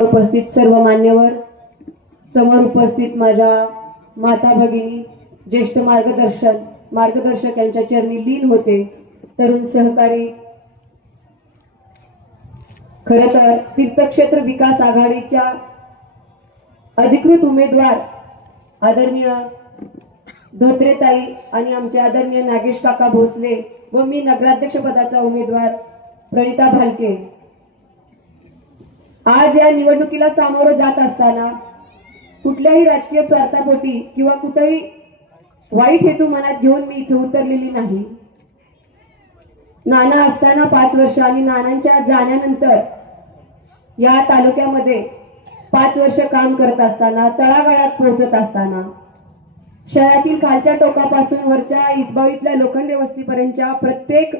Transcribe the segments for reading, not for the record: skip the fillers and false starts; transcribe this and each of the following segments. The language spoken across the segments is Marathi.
उपस्थित सर्व मान्यवर, समोर उपस्थित माझ्या माता भगिनी, ज्येष्ठ मार्गदर्शक यांच्या चरणी लीन होते. तरुण सहकारी, खरं तर तीर्थक्षेत्र विकास आघाडीच्या अधिकृत उमेदवार आदरणीय धोत्रेताई आणि आमचे आदरणीय नागेश काका भोसले व मी नगराध्यक्ष पदाचा उमेदवार प्रणिता भालके आज या निवडणुकीला सामोरं जात असताना कुठल्याही राजकीय स्वार्थापोटी किंवा कुठेही वाईट हेतू मनात घेऊन मी इथे उतरलेली नाही. नाना असताना 5 वर्ष आणि नानांच्या जाण्यानंतर या तालुक्यामध्ये 5 वर्ष काम करत असताना, तळागाळात पोहोचत असताना, शहरातील खालच्या टोकापासून वरच्या इसबावीतल्या लोखंडे वस्तीपर्यंतच्या प्रत्येक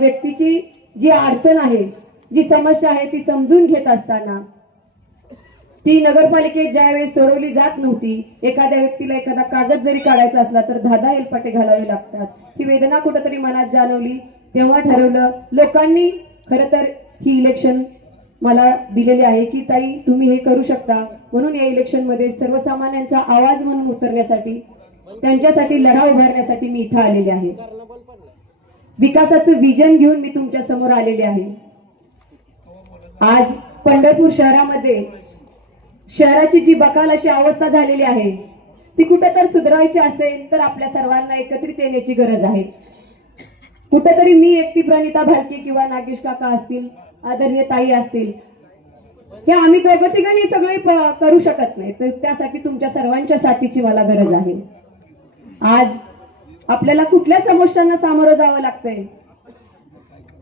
व्यक्तीची जी अडचण आहे, जी समस्या आहे ती समजून घेत असताना ती नगरपालिकेत ज्यावेळेस सोडवली जात नव्हती, एखाद्या व्यक्तीला एखादा कागद जरी काढायचा असला तर 10 एलपाटे घालावे लागतात, ही वेदना कुठेतरी मनात जाणवली. तेव्हा ठरवलं लोकांनी, खरं तर ही इलेक्शन मला दिलेली आहे की ताई तुम्ही हे करू शकता, म्हणून या इलेक्शन मध्ये सर्वसामान्यांचा आवाज म्हणून उतरण्यासाठी, त्यांच्यासाठी लढा उभारण्यासाठी मी इथं आलेले आहे. विकासाचं विजन घेऊन मी तुमच्या समोर आलेले आहे. आज पंढरपूर शहरामध्ये शहराची जी बकाल अशी अवस्था झालेली आहे ती कुठं तर सुधारायची असेल तर आपल्या सर्वांना एकत्रित येण्याची गरज आहे. कुठेतरी मी एकटी प्रणिता भालके किंवा नागेश काका असतील, आदरणीय ताई असतील, हे आम्ही दोघं तिघांनी सगळे करू शकत नाही, तर त्यासाठी तुमच्या सर्वांच्या साथीची मला गरज आहे. आज आपल्याला कुठल्या समस्यांना सामोरं जावं लागतंय,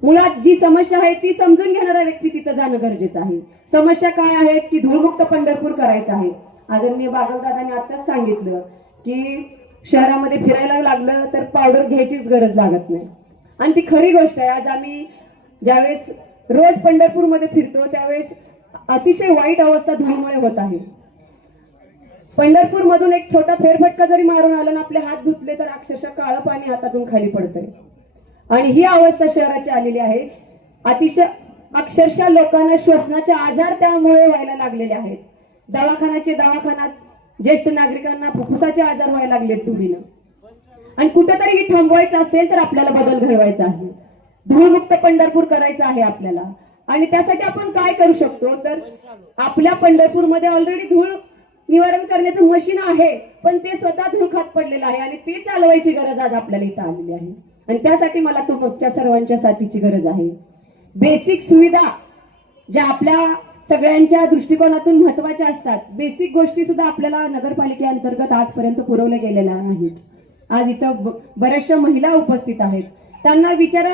मुळात जी समस्या आहे ती समजून घेणारा व्यक्ती तिथं जाणं गरजेचं आहे. समस्या काय आहेत की धूळमुक्त पंढरपूर करायचं आहे. आदरणीय बागलदादांनी आताच सांगितलं की शहरामध्ये फिरायला लागलं तर पावडर घ्यायचीच गरज लागत नाही, आणि ती खरी गोष्ट आहे. आज आम्ही ज्यावेळेस रोज पंढरपूरमध्ये फिरतो त्यावेळेस अतिशय वाईट अवस्था धुळीमुळे होत आहे. पंढरपूर मधून एक छोटा फेरफटका जरी मारून आला ना, आपले हात धुतले तर अक्षरशः काळं पाणी हातातून खाली पडतंय, आणि ही अवस्था शहराची आलेली आहे. अक्षरशः लोकांना श्वसनाचे आजार त्यामुळे व्हायला लागलेले आहेत. दवाखान्यात ज्येष्ठ नागरिकांना फुफ्फुसाचे आजार व्हायला लागले धुळीनं, आणि कुठेतरी ही थांबवायचं असेल तर आपल्याला बदल घडवायचा आहे. धूळमुक्त पंढरपूर करायचं आहे आपल्याला, आणि त्यासाठी आपण काय करू शकतो तर आपल्या पंढरपूरमध्ये ऑलरेडी धूळ निवारण करण्याचं मशीन आहे, पण ते स्वतः धूळ खात पडलेलं आहे आणि ते चालवायची गरज आज आपल्याला इथं आलेली आहे. आणि त्यासाठी मला तुमच्या सर्वांच्या साथीची गरज आहे. बेसिक सुविधा ज्या आपल्या सगळ्यांच्या दृष्टिकोनातून महत्वाच्या असतात, बेसिक गोष्टी सुद्धा आपल्याला नगरपालिकेअंतर्गत आजपर्यंत पुरवल्या गेलेल्या नाहीत. आज इथं बऱ्याचशा महिला उपस्थित आहेत, त्यांना विचारा.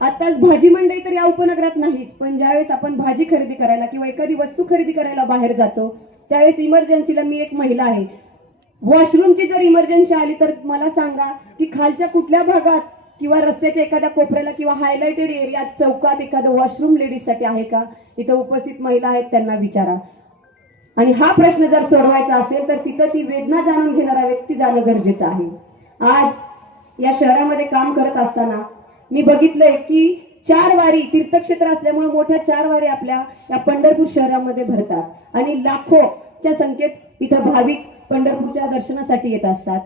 आताच भाजी मंडई तर या उपनगरात नाहीत, पण ज्यावेळेस आपण भाजी खरेदी करायला किंवा एखादी वस्तू खरेदी करायला बाहेर जातो त्यावेळेस इमर्जन्सीला, मी एक महिला आहे, वॉशरूमची जर इमर्जन्सी आली तर मला सांगा की खालच्या कुठल्या भागात किंवा रस्त्याच्या एखाद्या कोपऱ्याला किंवा हायलाइटेड एरियात चौकात एखादं वॉशरूम लेडीजसाठी आहे का? इथं उपस्थित महिला आहेत त्यांना विचारा. आणि हा प्रश्न जर सोडवायचा असेल तर तिथं ती वेदना जाणून घेणारा व्यक्ती जाणं गरजेचं आहे. आज या शहरामध्ये काम करत असताना मी बघितलंय की 4 वारी, तीर्थक्षेत्र असल्यामुळे मोठ्या 4 वारी आपल्या या पंढरपूर शहरामध्ये भरतात, आणि लाखोच्या संख्येत इथं भाविक पंढरपूरच्या दर्शनासाठी येत असतात.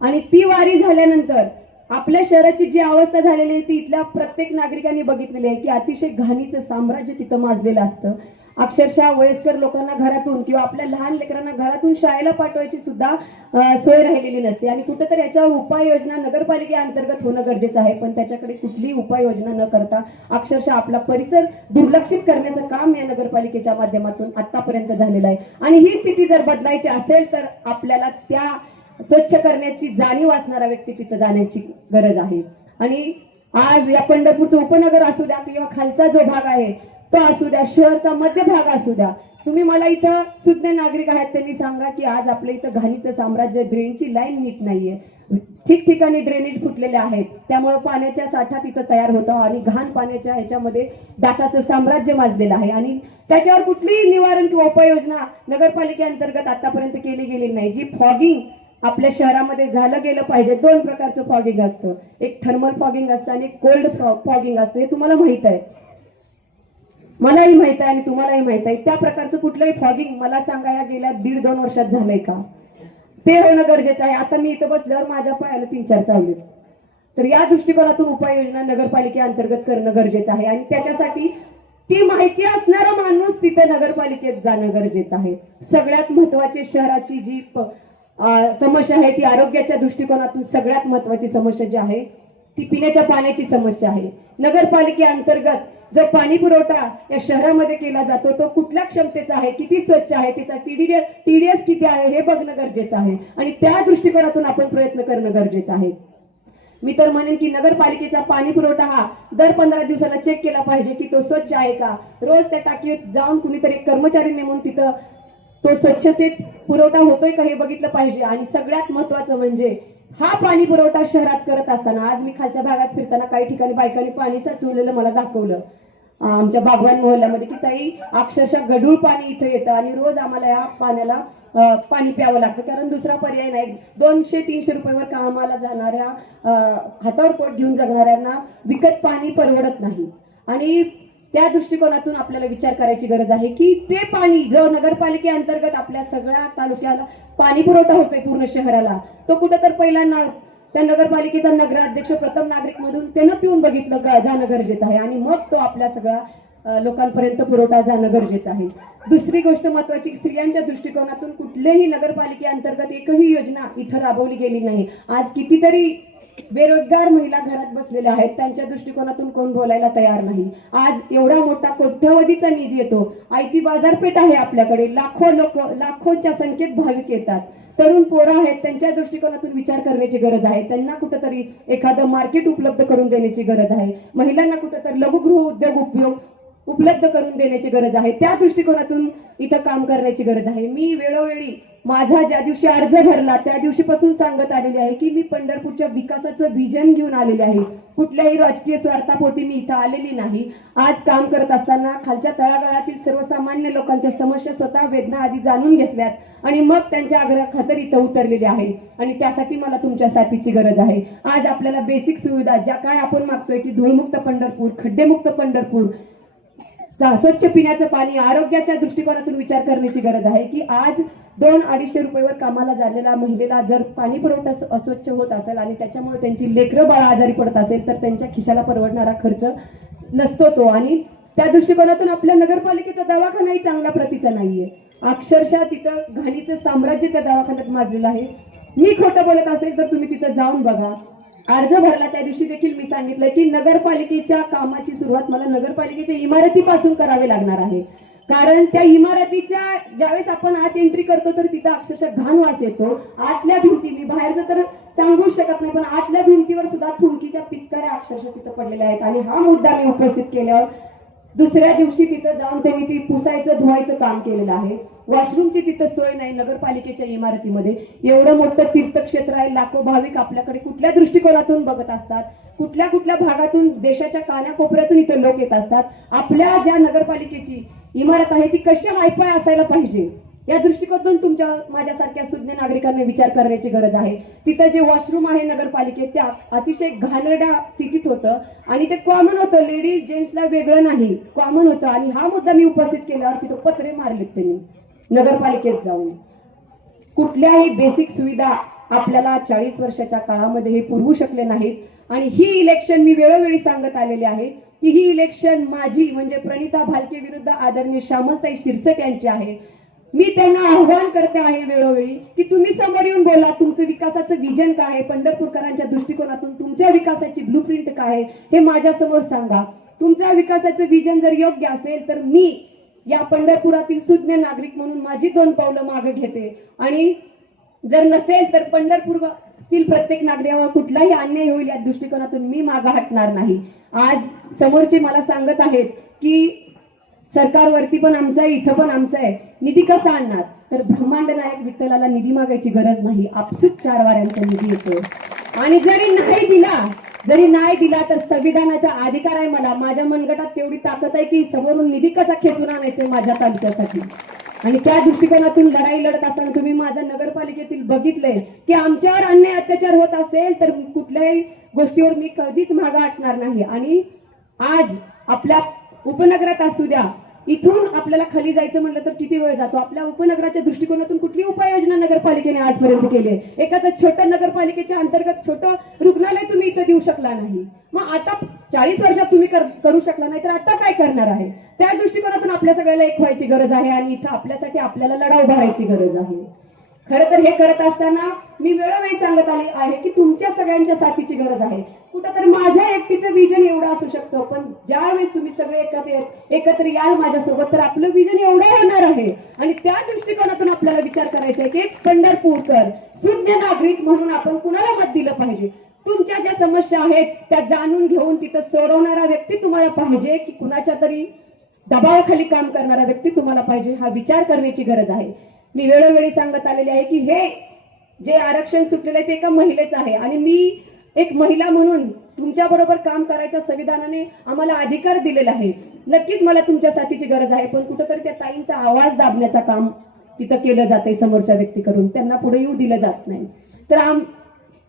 आणि ती वारी झाल्यानंतर आपल्या शहराची जी अवस्था झालेली आहे ती इथल्या प्रत्येक नागरिकांनी बघितलेली आहे की अतिशय घाणीचं साम्राज्य तिथं माजलेलं असतं. अक्षरशः वयस्कर लोकांना घरातून किंवा आपल्या लहान लेकरांना घरातून शाळेला पाठवायची सुद्धा सोय राहिलेली नसते, आणि कुठेतरी याच्यावर उपाययोजना नगरपालिकेअंतर्गत होणं गरजेचं आहे, पण त्याच्याकडे कुठलीही उपाययोजना न करता अक्षरशः आपला परिसर दुर्लक्षित करण्याचं काम या नगरपालिकेच्या माध्यमातून आतापर्यंत झालेलं आहे. आणि ही स्थिती जर बदलायची असेल तर आपल्याला त्या स्वच्छ करण्याची जाणीव असणारा व्यक्ती तिथं जाण्याची गरज आहे. आणि आज या पंढरपूरचं उपनगर असू द्या किंवा खालचा जो भाग आहे तो असू द्या, शहरचा मध्य भाग असू द्या, तुम्ही मला इथं सुज्ञ नागरिक आहेत त्यांनी सांगा की आज आपल्या इथं घाणीचं साम्राज्य, ड्रेनची लाईन नीट नाहीये, ठिकठिकाणी ड्रेनेज फुटलेले आहेत, त्यामुळे पाण्याचा साठा तिथं तयार होतो आणि घाण पाण्याच्या ह्याच्यामध्ये डासाचं साम्राज्य माजलेलं आहे. आणि त्याच्यावर कुठलीही निवारण किंवा उपाययोजना नगरपालिकेअंतर्गत आतापर्यंत केली गेली नाही. जी फॉगिंग आपल्या शहरामध्ये झालं गेलं पाहिजे, 2 प्रकारचं फॉगिंग असतं, एक थर्मल फॉगिंग असतं आणि कोल्ड फॉगिंग असतं, हे तुम्हाला माहित आहे. मलाही माहित आहे आणि तुम्हालाही माहित आहे, त्या प्रकारचं कुठलंही फॉगिंग मला सांगा या गेल्या 1.5-2 वर्षात झालंय का? ते होणं गरजेचं आहे. आता मी इथं बसल्यावर माझ्या पायाला 3-4 चावले, तर या दृष्टिकोनातून उपाययोजना नगरपालिकेअंतर्गत करणं गरजेचं आहे आणि त्याच्यासाठी ती माहिती असणारा माणूस तिथे नगरपालिकेत जाणं गरजेचं आहे. सगळ्यात महत्वाची शहराची जी समस्या आहे ती आरोग्याच्या दृष्टिकोनातून सगळ्यात महत्वाची समस्या जी आहे ती पिण्याच्या पाण्याची समस्या आहे. नगरपालिकेअंतर्गत जो पाणी पुरवठा या शहरामध्ये केला जातो तो कुठल्या क्षमतेचा आहे, किती स्वच्छ आहे, त्याचा टीडीएस किती आहे हे बघणं गरजेचं आहे आणि त्या दृष्टिकोनातून आपण प्रयत्न करणं गरजेचं आहे. मी तर म्हणेन की नगरपालिकेचा पाणी पुरवठा हा दर 15 दिवसाला चेक केला पाहिजे की तो स्वच्छ आहे का. रोज त्या टाकीत जाऊन कुणीतरी कर्मचारी नेमून तिथं तो स्वच्छतेत पुरवठा होतोय का हे बघितलं पाहिजे. आणि सगळ्यात महत्वाचं म्हणजे हा पाणी पुरवठा शहरात करत असताना आज मी खालच्या भागात फिरताना काही ठिकाणी बायकांनी पाणी साचवलेलं मला दाखवलं आमच्या बागवान मोहल्ल्यामध्ये, की ताई अक्षरशः गढूळ पाणी इथे येतं आणि रोज आम्हाला या पाण्याला पाणी प्यावं लागतं कारण दुसरा पर्याय नाही. 200-300 रुपयावर कामाला जाणाऱ्या हातावर पोट घेऊन जगणाऱ्यांना विकत पाणी परवडत नाही आणि त्या दृष्टिकोनातून आपल्याला विचार करायची गरज आहे की ते पाणी जो नगरपालिकेअंतर्गत आपल्या सगळ्या तालुक्याला पाणी पुरवठा होतोय पूर्ण शहराला, तो कुठं तर पहिला त्या नगरपालिकेचा नगराध्यक्ष प्रथम नागरिक मधून त्यानं पिऊन बघितलं जाणं गरजेचं आहे आणि मग तो आपल्या सगळ्या लोकांपर्यंत पुरवठा जाणं गरजेचं आहे. दुसरी गोष्ट महत्वाची, स्त्रियांच्या दृष्टिकोनातून कुठलेही नगरपालिकेअंतर्गत एकही योजना इथं राबवली गेली नाही. आज कितीतरी बेरोजगार महिला घरात बसलेल्या आहेत, त्यांच्या दृष्टिकोनातून कोण बोलायला तयार नाही. आज एवढा मोठा कोट्यवधीचा निधी येतो, आयती बाजारपेठ आहे आपल्याकडे, लाखोच्या संख्येत भाविक येतात, तरुण पोरं आहेत, त्यांच्या दृष्टिकोनातून विचार करण्याची गरज आहे. त्यांना कुठंतरी एखादं मार्केट उपलब्ध करून देण्याची गरज आहे. महिलांना कुठंतरी लघुगृह उद्योग उपलब्ध करून देण्याची गरज आहे. त्या दृष्टिकोनातून इथं काम करण्याची गरज आहे. मी वेळोवेळी माझा ज्या दिवशी अर्ज भरला त्या दिवशीपासून सांगत आलेली आहे की मी पंढरपूरच्या विकासाचं व्हिजन घेऊन आलेले आहे. कुठल्याही राजकीय स्वार्थापोटी मी इथं आलेली नाही. आज काम करत असताना खालच्या तळागाळातील सर्वसामान्य लोकांच्या समस्या स्वतः वेदना आधी जाणून घेतल्यात आणि मग त्यांच्या आग्रहाखातर इथं उतरलेले आहे आणि त्यासाठी मला तुमच्या साथीची गरज आहे. आज आपल्याला बेसिक सुविधा ज्या काय आपण मागतोय की धूळमुक्त पंढरपूर, खड्डेमुक्त पंढरपूर, स्वच्छ पिण्याचं पाणी, आरोग्याच्या दृष्टिकोनातून विचार करण्याची गरज आहे की आज 200-250 रुपयावर कामाला झालेल्या महिलेला जर पाणी पुरवठा अस्वच्छ होत असेल आणि त्याच्यामुळे त्यांची लेकरं बाळ आजारी पडत असेल तर त्यांच्या खिशाला परवडणारा खर्च नसतो तो. आणि त्या दृष्टिकोनातून आपल्या नगरपालिकेचा दवाखानाही चांगल्या प्रतीचा नाहीये. अक्षरशः तिथं घाणीचं साम्राज्य त्या दवाखान्यात माजलेलं आहे. मी खोटं बोलत असेल तर तुम्ही तिथं जाऊन बघा. अर्ज भरला त्या दिवशी देखील मी सांगितलं की नगरपालिकेच्या कामाची सुरुवात मला नगरपालिकेच्या इमारतीपासून करावी लागणार आहे कारण त्या इमारतीच्या ज्यावेळेस आपण आत एंट्री करतो तर तिथं अक्षरशः घाण वास येतो. आतल्या भिंती, मी बाहेरचं तर सांगूच शकत नाही, पण आतल्या भिंतीवर सुद्धा थुंकीच्या पिचकाऱ्या अक्षरशः तिथं पडलेल्या आहेत आणि हा मुद्दा मी उपस्थित केल्यावर दुसऱ्या दिवशी तिथं जाऊन त्यांनी ती पुसायचं धुवायचं काम केलेलं आहे. वॉशरूमची तिथं सोय नाही नगरपालिकेच्या इमारतीमध्ये. एवढं मोठं तीर्थक्षेत्र आहे, लाखो भाविक आपल्याकडे कुठल्या दृष्टिकोनातून बघत असतात, कुठल्या भागातून देशाच्या कानाकोपऱ्यातून इथं लोक येत असतात. आपल्या ज्या नगरपालिकेची इमारत आहे ती कशी हायफाय असायला पाहिजे या दृष्टिकोनातून तुमच्या माझ्यासारख्या सुज्ञ नागरिकांनी विचार करण्याची गरज आहे. तिथं जे वॉशरूम आहे नगरपालिकेत त्या अतिशय घाणेरड्या स्थितीत होतं आणि ते कॉमन होतं, लेडीज जेंट्सला वेगळं नाही, कॉमन होतं. आणि हा मुद्दा मी उपस्थित केल्यावर तिथं पत्रे मारलेत त्यांनी नगरपालिकेत जाऊन. कुठल्याही बेसिक सुविधा आपल्याला 40 वर्षाच्या काळामध्ये हे पुरवू शकले नाहीत आणि ही इलेक्शन मी वेळोवेळी सांगत आलेले आहे की ही इलेक्शन माझी म्हणजे प्रणिता भालके विरुद्ध आदरणीय श्यामलताई शिरसट यांची आहे. मी त्यांना आव्हान करते आहे वेळोवेळी की तुम्ही समोर येऊन बोला, तुमचं विकासाचं विजन काय आहे, पंढरपूरकरांच्या दृष्टिकोनातून तुमच्या विकासाची ब्लूप्रिंट काय आहे हे माझ्या समोर सांगा. तुमच्या विकासाचं विजन जर योग्य असेल तर मी या पंढरपुरातील सुज्ञ नागरिक म्हणून माझी 2 पावलं मागे घेते आणि जर नसेल तर पंढरपूरातील प्रत्येक नागरिकावर कुठलाही अन्याय होईल या दृष्टिकोनातून मी मागे हटणार नाही. आज समोरचे मला सांगत आहेत की सरकारवरती पण आमचं आहे, इथं पण आमचं आहे, निधी कसा आणणार, तर ब्रह्मांड नायक विठ्ठलाला निधी मागायची गरज नाही, आपसूक 4 वाऱ्यांचा निधी येतो. आणि जरी नाही दिला तर संविधानाचा अधिकार आहे मला, माझ्या मनगटात तेवढी ताकद आहे की समोरून निधी कसा खेचून आणायचा माझ्या तालुक्यासाठी. आणि त्या दृष्टिकोनातून लढाई लढत असताना तुम्ही माझ्या नगरपालिकेतील बघितलंय की आमच्यावर अन्याय अत्याचार होत असेल तर कुठल्याही गोष्टीवर मी कधीच मागे हटणार नाही. आणि आज आपल्या उपनगरात असू द्या, इथून आपल्याला खाली जायचं म्हटलं तर किती वेळ जातो. आपल्या उपनगराच्या दृष्टिकोनातून कुठली उपाययोजना नगरपालिकेने आजपर्यंत केली आहे? एखादं छोटं नगरपालिकेच्या अंतर्गत छोटं रुग्णालय तुम्ही इथं देऊ शकला नाही. मग आता 40 वर्षात तुम्ही करू शकला नाही तर आता काय करणार आहे? त्या दृष्टिकोनातून आपल्या सगळ्याला एक व्हायची गरज आहे आणि इथं आपल्यासाठी आपल्याला लढा उभारायची गरज आहे. खरं तर हे करत असताना मी वेळोवेळी सांगत आले आहे की तुमच्या सगळ्यांच्या साथीची गरज आहे. कुठं तर माझ्या एकटीचं विजन एवढं असू शकतं, पण ज्यावेळेस तुम्ही सगळे एकत्र याल माझ्यासोबत तर आपलं विजन एवढं होणार आहे. आणि त्या दृष्टिकोनातून आपल्याला विचार करायचा आहे की एक पंढरपूरकर सुज्ञ नागरिक म्हणून आपण कुणाला मत दिलं पाहिजे. तुमच्या ज्या समस्या आहेत त्या जाणून घेऊन तिथं सोडवणारा व्यक्ती तुम्हाला पाहिजे की कुणाच्या तरी दबावाखाली काम करणारा व्यक्ती तुम्हाला पाहिजे, हा विचार करण्याची गरज आहे. मी वेळोवेळी सांगत आलेले आहे की हे जे आरक्षण सुटलेलं आहे ते एका महिलेचं आहे आणि मी एक महिला म्हणून तुमच्या बरोबर काम करायचा संविधानाने आम्हाला अधिकार दिलेला आहे. नक्कीच मला तुमच्या साथीची गरज आहे, पण कुठंतरी त्या ताईंचा आवाज दाबण्याचं काम तिथं केलं जाते समोरच्या व्यक्तीकडून, त्यांना पुढे येऊ दिलं जात नाही. तर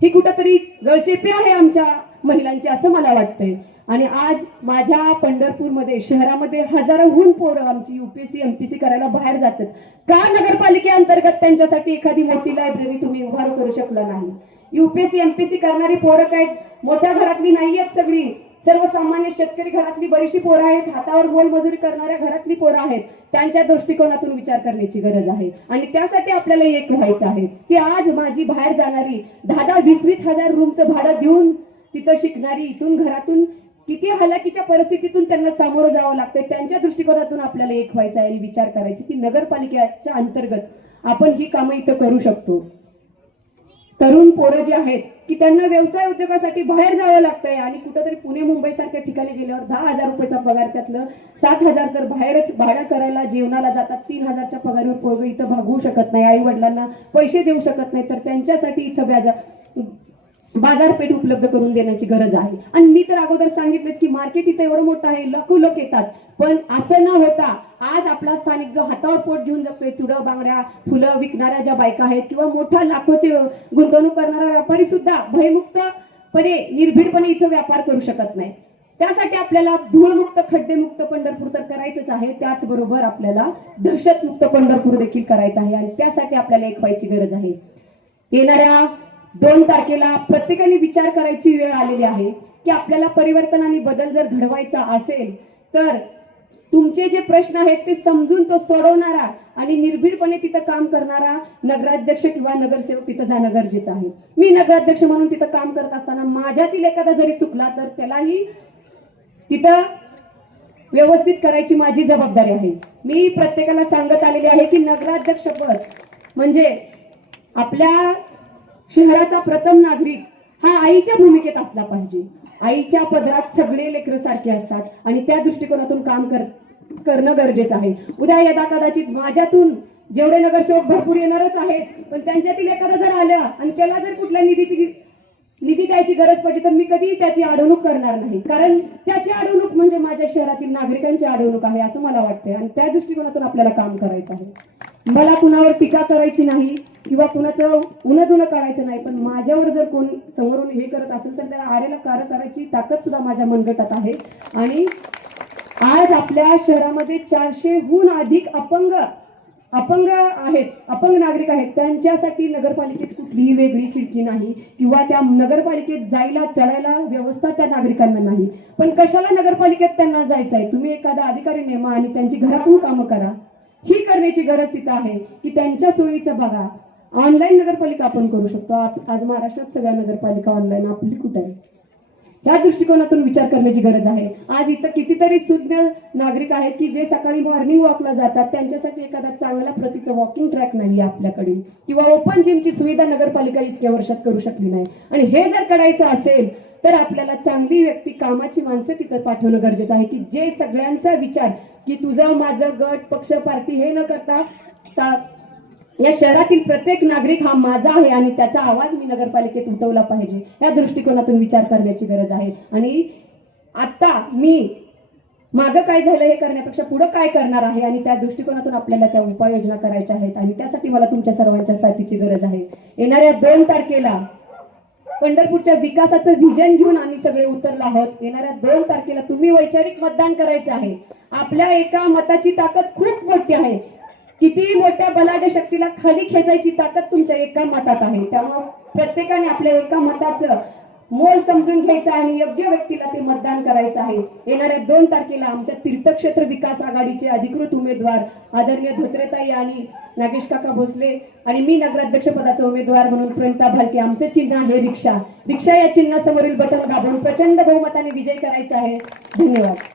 ही कुठंतरी गळचेपी आहे आमच्या महिलांची असं मला वाटतंय. आणि आज माझ्या पंढरपूरमध्ये शहरामध्ये हजारोहून पोरं आमची UPSC MPSC करायला बाहेर जातात. का नगरपालिकेअंतर्गत त्यांच्यासाठी एखादी मोठी लायब्ररी तुम्ही उभारू करू शकला नाही? UPSC MPSC करणारी पोरं काय मोठ्या घरातली नाही आहेत, सगळी सर्वसामान्य शेतकरी घरातली बरीचशी पोरं आहेत, हातावर मोलमजुरी करणाऱ्या घरातली पोरं आहेत. त्यांच्या दृष्टिकोनातून विचार करण्याची गरज आहे आणि त्यासाठी आपल्याला एक व्हायचं आहे की आज माझी बाहेर जाणारी 10-20 हजार रूमचं भाडं देऊन तिथं शिकणारी इथून घरातून किती हलाखीच्या परिस्थितीतून त्यांना सामोरं जावं लागतंय. त्यांच्या दृष्टिकोनातून आपल्याला एक व्हायचं आहे आणि विचार करायचे की नगरपालिकेच्या अंतर्गत आपण ही कामं इथं करू शकतो. तरुण पोरं जे आहेत की त्यांना व्यवसाय उद्योगासाठी बाहेर जावं लागतंय आणि कुठंतरी पुणे मुंबई सारख्या ठिकाणी गेल्यावर 10,000 रुपयाचा पगार, त्यातलं 7,000 तर बाहेरच भाडं करायला जेवणाला जातात. 3,000च्या पगारावर पोरं इथं भागवू शकत नाही, आई वडिलांना पैसे देऊ शकत नाही, तर त्यांच्यासाठी इथं बाजारपेठ उपलब्ध करून देण्याची गरज आहे. आणि मी तर अगोदर सांगितलं की मार्केट इथं एवढं मोठं आहे, लाखो लोक येतात, पण असं न होता आज आपला स्थानिक जो हातावर पोट घेऊन जगतोय, चुडं बांगड्या फुलं विकणाऱ्या ज्या बायका आहेत किंवा मोठा लाखोचे गुंतवणूक करणारा व्यापारी सुद्धा भयमुक्तपणे निर्भीडपणे इथं व्यापार करू शकत नाही. त्यासाठी आपल्याला धूळमुक्त खड्डेमुक्त पंढरपूर तर करायचंच आहे, त्याचबरोबर आपल्याला दहशतमुक्त पंढरपूर देखील करायचं आहे आणि त्यासाठी आपल्याला एक व्हायची गरज आहे. येणाऱ्या 2 तारखेला प्रत्येकाने विचार करायची वेळ आलेली आहे की आपल्याला परिवर्तन आणि बदल जर घडवायचा असेल तर तुमचे जे प्रश्न आहेत ते समजून तो सोडवणारा आणि निर्भीडपणे तिथं काम करणारा नगराध्यक्ष किंवा नगरसेवक तिथं जाणं गरजेचं आहे. मी नगराध्यक्ष म्हणून तिथं काम करत असताना माझ्यातील एखादा जरी चुकला तर त्यालाही तिथं व्यवस्थित करायची माझी जबाबदारी आहे. मी प्रत्येकाला सांगत आलेली आहे की नगराध्यक्षपद म्हणजे आपल्या शहराचा प्रथम नागरिक हा आईच्या भूमिकेत असला पाहिजे. आईच्या पदरात सगळे लेकरं सारखे असतात आणि त्या दृष्टिकोनातून काम करणं गरजेचं आहे. उद्या यदा कदाचित माझ्यातून जेवढे नगरसेवक भरपूर येणारच आहेत, पण त्यांच्यातील एखादा जर आल्या आणि त्याला जर कुठल्या निधी द्यायची गरज पडली तर मी कधीही त्याची अडवणूक करणार नाही, कारण त्याची अडवणूक म्हणजे माझ्या शहरातील नागरिकांची अडवणूक आहे असं मला वाटतंय आणि त्या दृष्टिकोनातून आपल्याला काम करायचं आहे. मला कुणावर टीका करायची नाही किंवा कुणाचं उन्हदुनं करायचं नाही, पण माझ्यावर जर कोण समोरून हे करत असेल तर त्याला आरेला कार्य करायची ताकद सुद्धा माझ्या मनगटात आहे. आणि आज आपल्या शहरामध्ये 400हून अधिक अपंग नागरिक आहेत. त्यांच्यासाठी नगरपालिकेत कुठलीही वेगळी खिडकी नाही किंवा त्या नगरपालिकेत जायला चढायला व्यवस्था त्या नागरिकांना नाही. पण कशाला नगरपालिकेत त्यांना जायचं आहे? तुम्ही एखादा अधिकारी नेमा आणि त्यांची घरातून कामं करा. ही करण्याची गरज तिथं आहे की त्यांच्या सोयीचं बघा. ऑनलाईन नगरपालिका आपण करू शकतो. आज महाराष्ट्रात सगळ्या नगरपालिका ऑनलाईन, आपली कुठे आहे? या दृष्टिकोनातून विचार करण्याची गरज आहे. आज इथं कितीतरी सुज्ञ नागरिक आहेत की जे सकाळी मॉर्निंग वॉकला जातात, त्यांच्यासाठी एखादा चांगल्या प्रतीचं वॉकिंग ट्रॅक नाही आपल्याकडे किंवा ओपन जिमची सुविधा नगरपालिका इतक्या वर्षात करू शकली नाही. आणि हे जर करायचं असेल तर आपल्याला चांगली व्यक्ती, कामाची माणसं तिथं पाठवणं गरजेचं आहे की जे सगळ्यांचा विचार की तुझं माझं गट पक्ष पार्टी हे न करता या शहरातील प्रत्येक नागरिक हा माझा आहे आणि त्याचा आवाज मी नगरपालिकेत उठवला पाहिजे, या दृष्टिकोनातून विचार करण्याची गरज आहे. आणि आता मी मागं काय झालं हे करण्यापेक्षा पुढं काय करणार आहे आणि त्या दृष्टिकोनातून आपल्याला त्या उपाययोजना करायच्या आहेत आणि त्यासाठी मला तुमच्या सर्वांच्या साथीची गरज आहे. येणाऱ्या 2 तारखेला पंढरपूरच्या विकासाचं व्हिजन घेऊन आम्ही सगळे उतरलो आहोत. येणाऱ्या 2 तारखेला तुम्ही वैचारिक मतदान करायचं आहे. आपल्या एका मताची ताकद खूप मोठी आहे. कितीही मोठ्या बलाढ्य शक्तीला खाली खेचायची ताकद तुमच्या एका मतात आहे. त्यामुळे प्रत्येकाने आपल्या एका मताचं मोल समजून घ्यायचं आणि योग्य व्यक्तीला ते मतदान करायचं आहे. येणाऱ्या 2 तारखेला आमच्या तीर्थक्षेत्र विकास आघाडीचे अधिकृत उमेदवार आदरणीय धोत्रेताई आणि नागेश काका भोसले आणि मी नगराध्यक्ष पदाचा उमेदवार म्हणून प्रणिता भालके. आमचं चिन्ह आहे रिक्षा. रिक्षा या चिन्हासमोरील बटन दाबून प्रचंड बहुमताने विजय करायचा आहे. धन्यवाद.